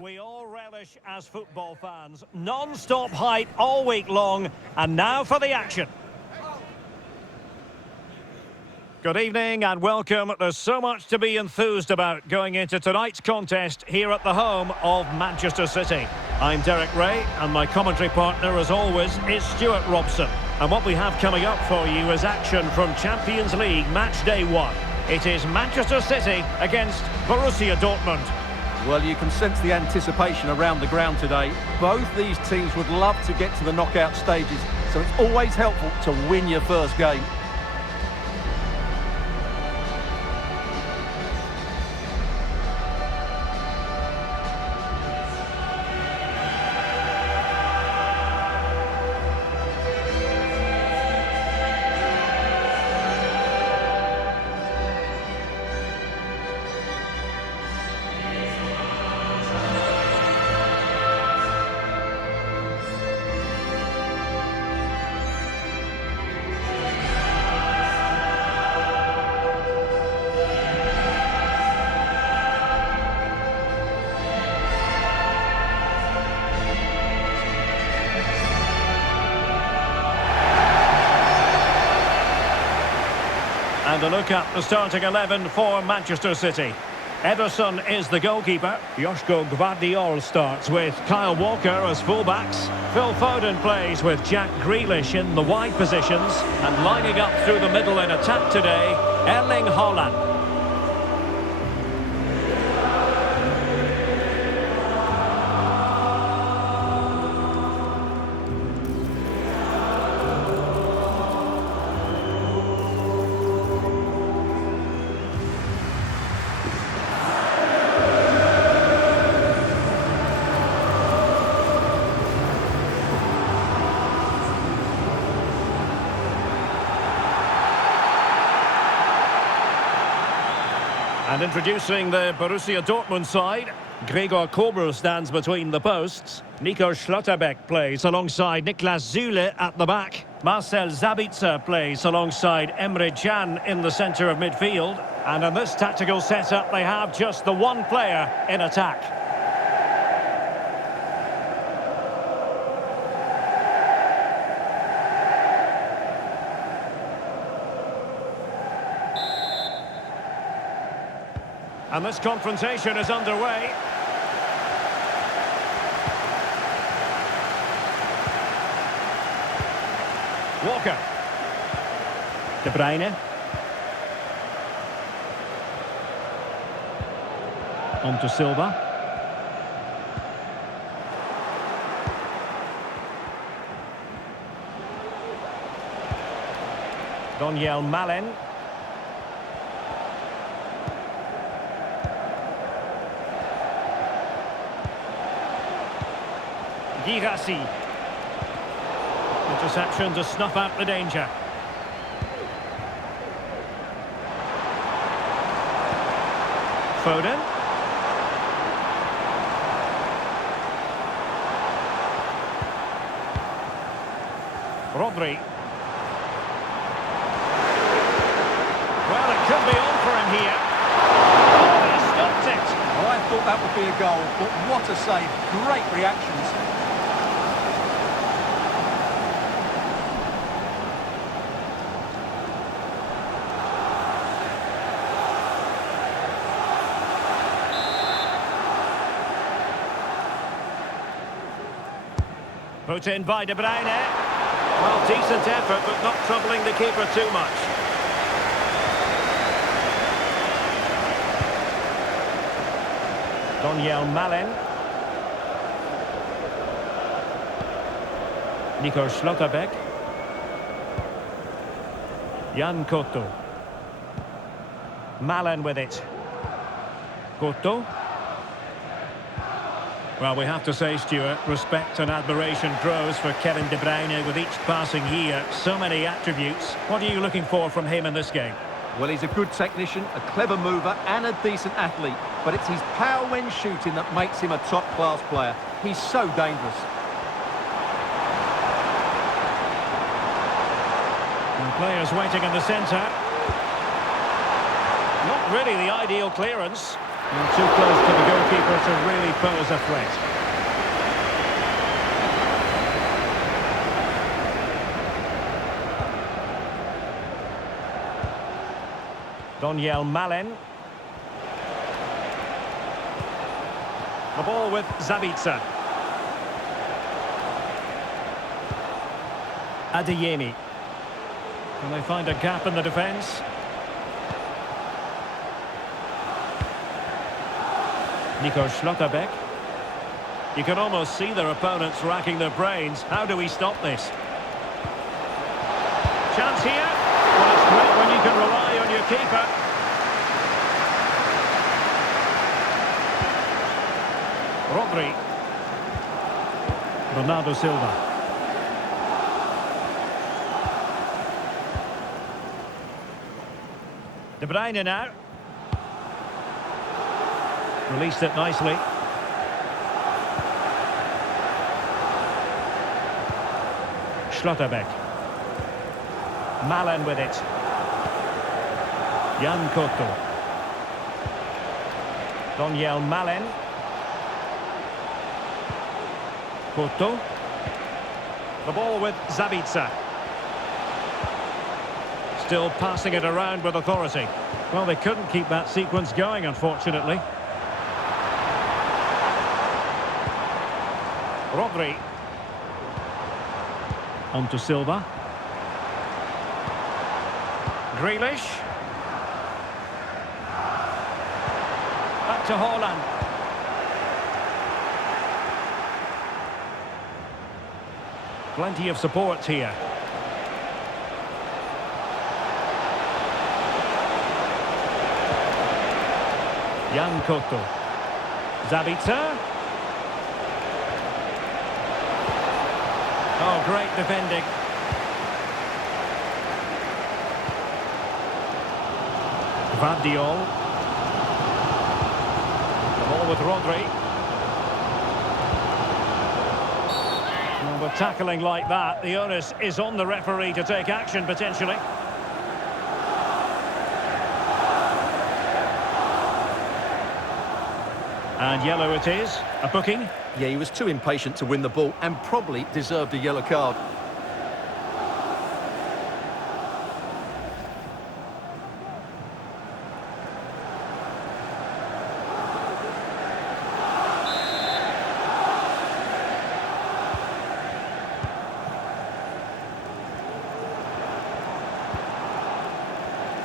We all relish as football fans. Non-stop hype all week long. And now for the action. Good evening and welcome. There's so much to be enthused about going into tonight's contest here at the home of Manchester City. I'm Derek Ray and my commentary partner as always is Stuart Robson. And what we have coming up for you is action from Champions League match day 1. It is Manchester City against Borussia Dortmund. Well, you can sense the anticipation around the ground today. Both these teams would love to get to the knockout stages, so it's always helpful to win your first game. And a look at the starting 11 for Manchester City. Ederson is the goalkeeper. Joško Gvardiol starts with Kyle Walker as fullbacks. Phil Foden plays with Jack Grealish in the wide positions. And lining up through the middle in attack today, Erling Haaland. And introducing the Borussia Dortmund side, Gregor Kobel stands between the posts. Nico Schlotterbeck plays alongside Niklas Süle at the back. Marcel Sabitzer plays alongside Emre Can in the centre of midfield. And in this tactical setup, they have just the one player in attack. And this confrontation is underway. Walker. De Bruyne. On to Silva. Daniel Malen. Girassi. Interception to snuff out the danger. Foden. Rodri. Well, it could be on for him here. Oh, he stopped it. Oh, I thought that would be a goal, but what a save. Great reactions. Put in by De Bruyne. Well, decent effort, but not troubling the keeper too much. Daniel Malen. Nico Schlotterbeck. Jan Cotto. Malen with it. Cotto. Well, we have to say, Stuart, respect and admiration grows for Kevin De Bruyne with each passing year. So many attributes. What are you looking for from him in this game? Well, he's a good technician, a clever mover and a decent athlete. But it's his power when shooting that makes him a top-class player. He's so dangerous. And players waiting in the centre. Not really the ideal clearance. And too close to the goalkeeper to really pose a threat. Daniel Malen. The ball with Zabitzer. Adeyemi. Can they find a gap in the defence? Nico Schlotterbeck. You can almost see their opponents racking their brains. How do we stop this? Chance here. Well, it's great when you can rely on your keeper. Rodri. Bernardo Silva. De Bruyne now. Released it nicely. Schlotterbeck. Malen with it. Jan Koto. Daniel Malen. Koto. The ball with Zabitzer. Still passing it around with authority. Well, they couldn't keep that sequence going, unfortunately. Rodri. On to Silva. Grealish. Back to Haaland. Plenty of support here. Jan Koto. Zabitzer. Oh, great defending. Vardiol. The ball with Rodri. Well, with tackling like that, the onus is on the referee to take action, potentially. And yellow it is. A booking. Yeah, he was too impatient to win the ball and probably deserved a yellow card.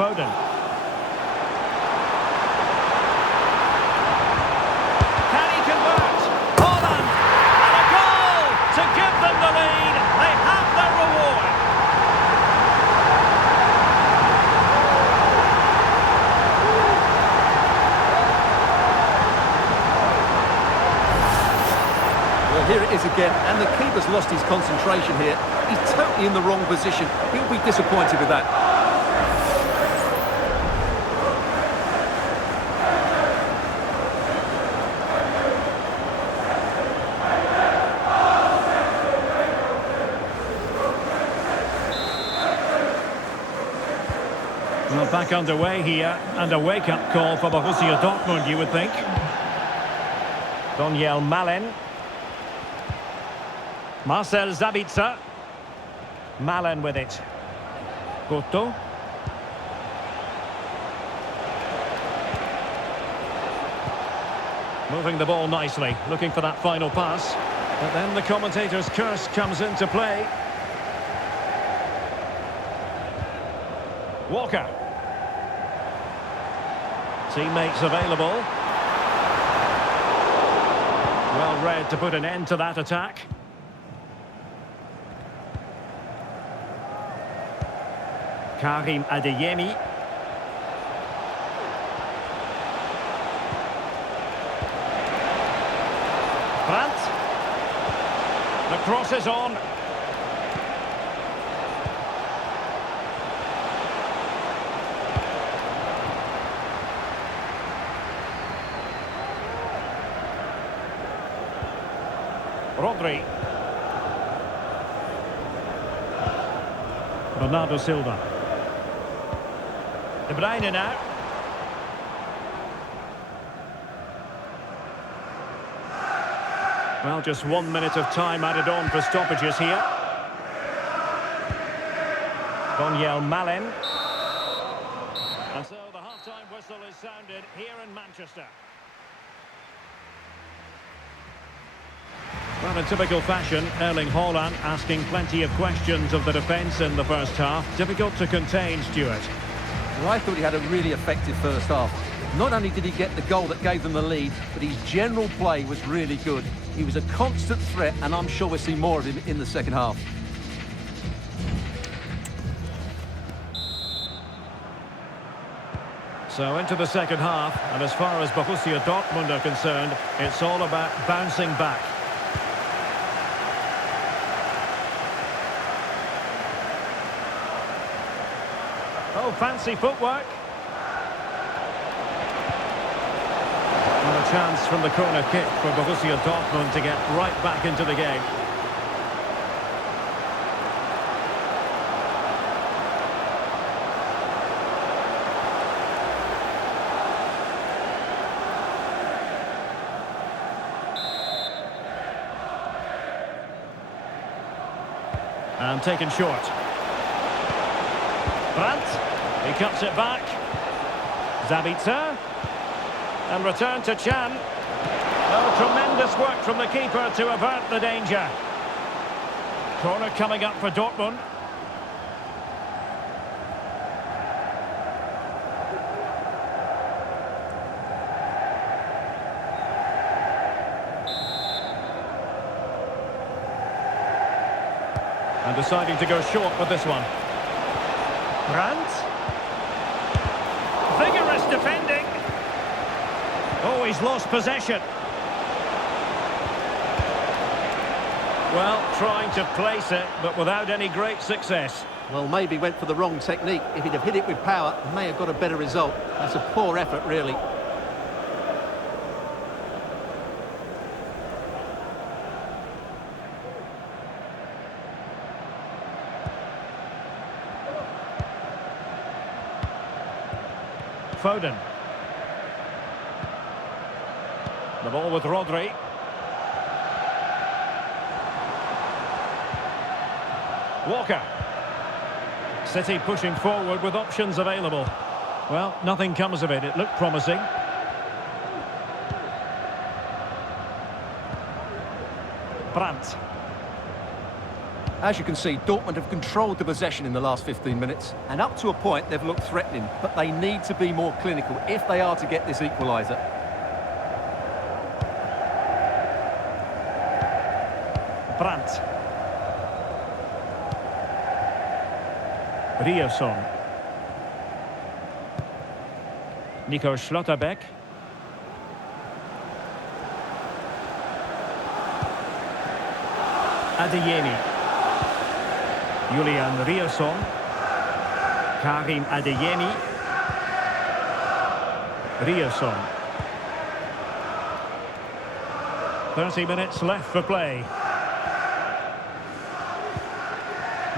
Foden. Can he convert? Haaland! And a goal to give them the lead. They have their reward. Well, here it is again, and the keeper's lost his concentration here. He's totally in the wrong position. He'll be disappointed with that. Well, back underway here, and a wake-up call for Borussia Dortmund, you would think. Daniel Malen. Marcel Zabitzer. Malen with it. Koto. Moving the ball nicely, looking for that final pass. But then the commentator's curse comes into play. Walker. Teammates available. Well read to put an end to that attack. Karim Adeyemi. Brandt. The cross is on. Rodri. Bernardo Silva. De Bruyne now. Well, just 1 minute of time added on for stoppages here. Daniel Malen. And so the half-time whistle is sounded here in Manchester. Well, in typical fashion, Erling Haaland asking plenty of questions of the defence in the first half. Difficult to contain, Stuart. Well, I thought he had a really effective first half. Not only did he get the goal that gave them the lead, but his general play was really good. He was a constant threat, and I'm sure we'll see more of him in the second half. So into the second half, and as far as Borussia Dortmund are concerned, it's all about bouncing back. Oh, fancy footwork. And a chance from the corner kick for Borussia Dortmund to get right back into the game. And taken short. Brandt. He cuts it back. Zabitzer. And return to Chan. Oh, tremendous work from the keeper to avert the danger. Corner coming up for Dortmund. And deciding to go short with this one. Brandt. Vigorous defending. Oh, he's lost possession. Well, trying to place it, but without any great success. Well, maybe went for the wrong technique. If he'd have hit it with power, may have got a better result. That's a poor effort, really. Foden. The ball with Rodri. Walker. City pushing forward with options available. Well, nothing comes of it. It looked promising. Brandt. As you can see, Dortmund have controlled the possession in the last 15 minutes, and up to a point they've looked threatening, but they need to be more clinical if they are to get this equaliser. Brandt. Rierson. Nico Schlotterbeck. Adeyemi. Julian Rierson. Karim Adeyemi. Rierson. 30 minutes left for play.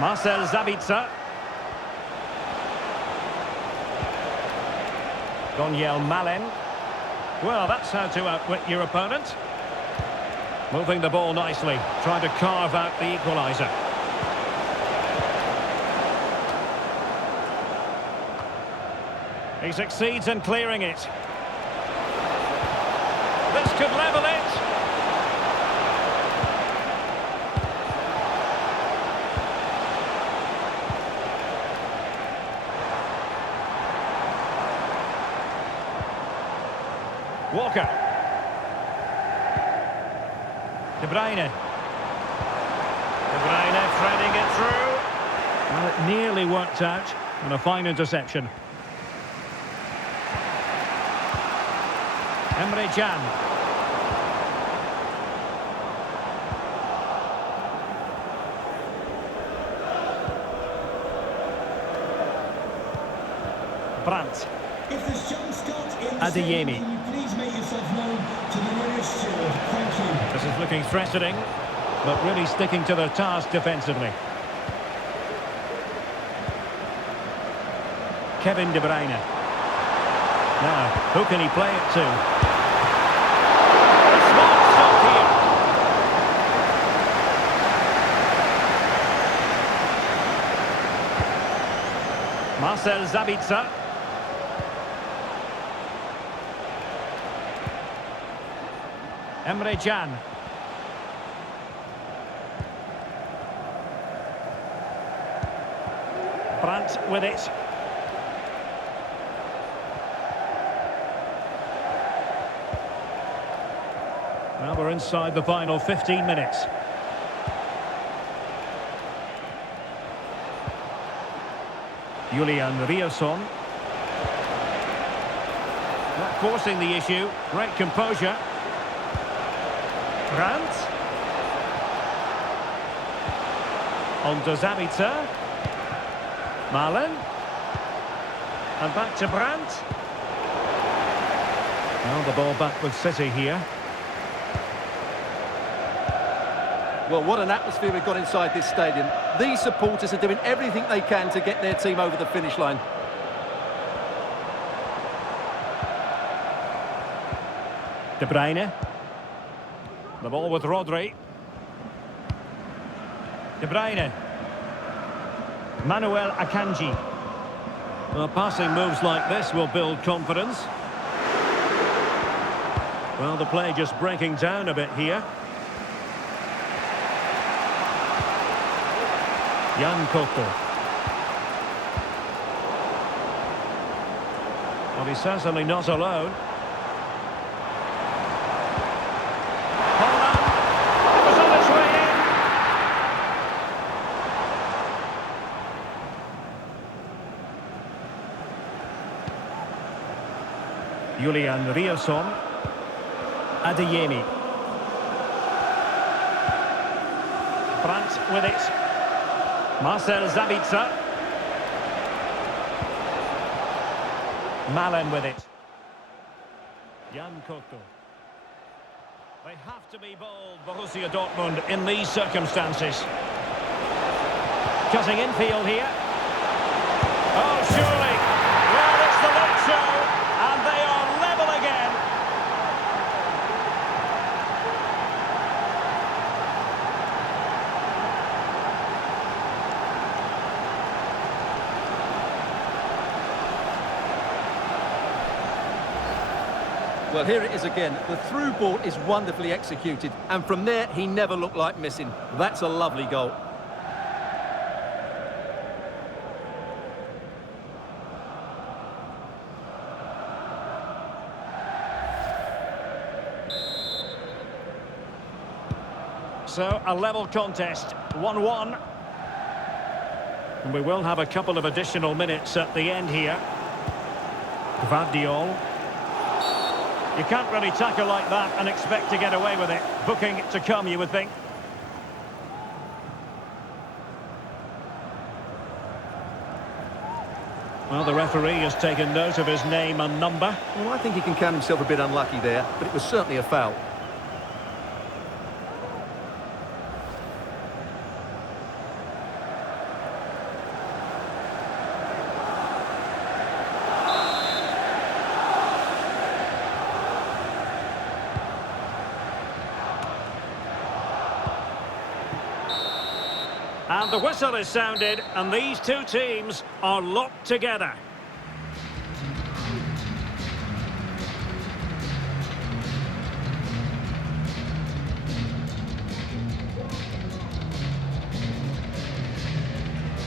Marcel Zabitzer. Daniel Malen. Well, that's how to outwit your opponent. Moving the ball nicely, trying to carve out the equaliser. He succeeds in clearing it. This could level it. Walker. De Bruyne. De Bruyne threading it through. Well, it nearly worked out, and a fine interception. Emre Can. Brandt. Adeyemi. Please make yourself known to the nearest steward. Thank you. This is looking threatening, but really sticking to their task defensively. Kevin De Bruyne. Now, who can he play it to? A smart stop here. Marcel Sabitzer. Emre Can. Brandt with it. Well, we're inside the final 15 minutes. Julian Riasson. Not forcing the issue. Great composure. Brandt. On to Sabitzer. Malen. And back to Brandt. Well, the ball back with City here. Well, what an atmosphere we've got inside this stadium. These supporters are doing everything they can to get their team over the finish line. De Bruyne. The ball with Rodri. De Bruyne. Manuel Akanji. Well, passing moves like this will build confidence. Well, the play just breaking down a bit here. Jan Koto. Well, he's certainly not alone. Holland. It was on its way in. Julian Riasson. Adeyemi. Brandt with it. Marcel Sabitzer. Malen with it. Jan Koto. They have to be bold, Borussia Dortmund, in these circumstances. Cutting infield here. Oh, surely. Well, it's the late show, and they are level again. Well, here it is again. The through ball is wonderfully executed, and from there, he never looked like missing. That's a lovely goal. So, a level contest, 1-1. And we will have a couple of additional minutes at the end here. Gvardiol. You can't really tackle like that and expect to get away with it. Booking to come, you would think. Well, the referee has taken note of his name and number. Well, I think he can count himself a bit unlucky there, but it was certainly a foul. And the whistle is sounded, and these two teams are locked together.